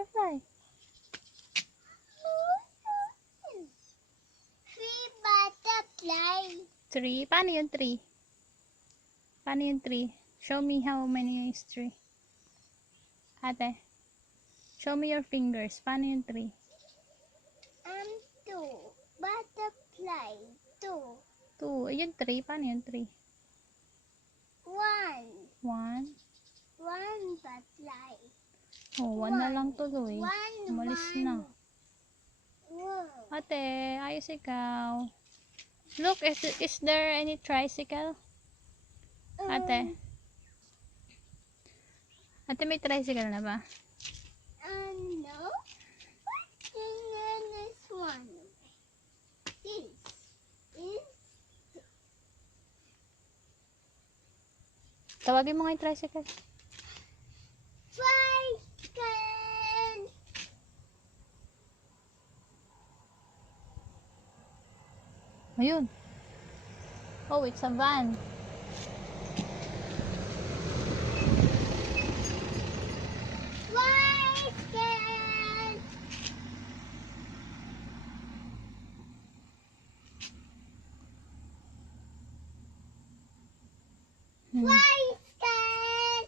butterfly? Three butterfly. Three. Paano yung three? Paano yung three? Show me how many is three. Ate, show me your fingers. Paano yung three? Two. Butterfly. Two. Two. Yung three. Paano yung three? One. One. One butterfly. Oh, one na lang tuloy. One. Umalis na. One. Ate, ayos ikaw. Look, is there any tricycle? Ate. Ate, may tricycle na ba? No. And then this one. This is Tawagin mo nga yung tricycle. tricycle. Ayun. Oh, it's a van. Tricycle.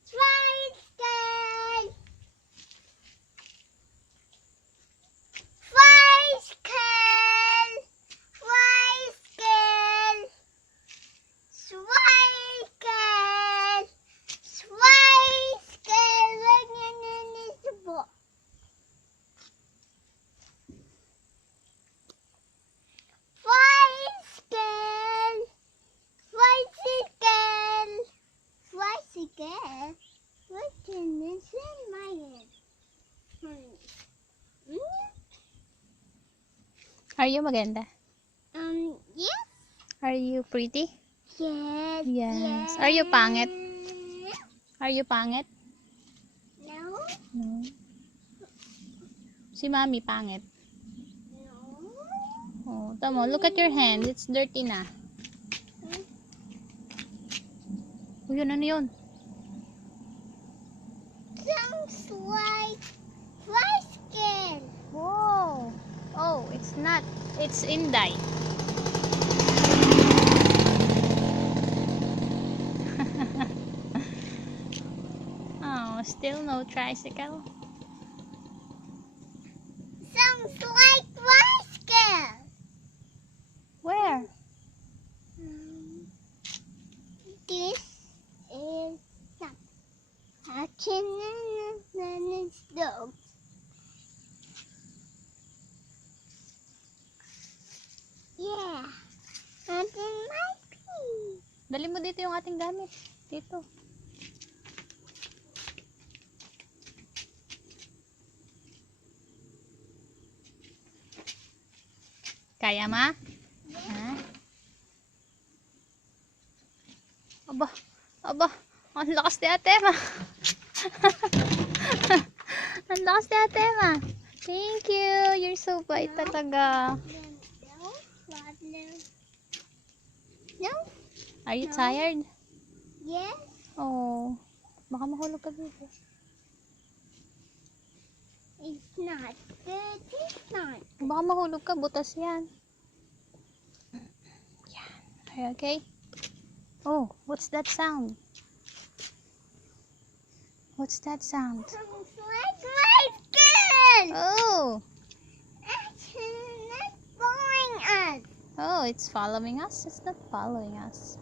Tricycle. Tricycle. Tricycle. Tricycle. Tricycle. Tricycle. Ganyan ito po. Tricycle. Tricycle. Tricycle. What can this in my head? Are you maganda? Yes. Are you pretty? Yes. Yes. Are you pangit? Are you pangit? No. No. Si Mami pangit. No. Oh, tamo. Look at your hand. It's dirty na. Oh, yun. Ano yun? Sounds like tricycle. Whoa. Oh, it's not. It's Inday. Oh, still no tricycle. Sounds like tricycle. Where? This is not. I can it's dogs. Yeah. And then my pee. Dali mo dito yung ating gamit. Dito. Kaya ma? Ha? Aba. Aba. Ang lakas ni ate ma. Ang lakas ni ate ma. Thank you. You're so bait talaga. No. No. Are you No. tired? Yes. Oh. Baka mahulog ka dito. It's not. It's not. Baka mahulog ka. Butas yan. Yan. Are you okay? Oh, what's that sound? What's that sound? Sounds like tricycle. Oh. It's not following us. Oh, it's following us? It's not following us.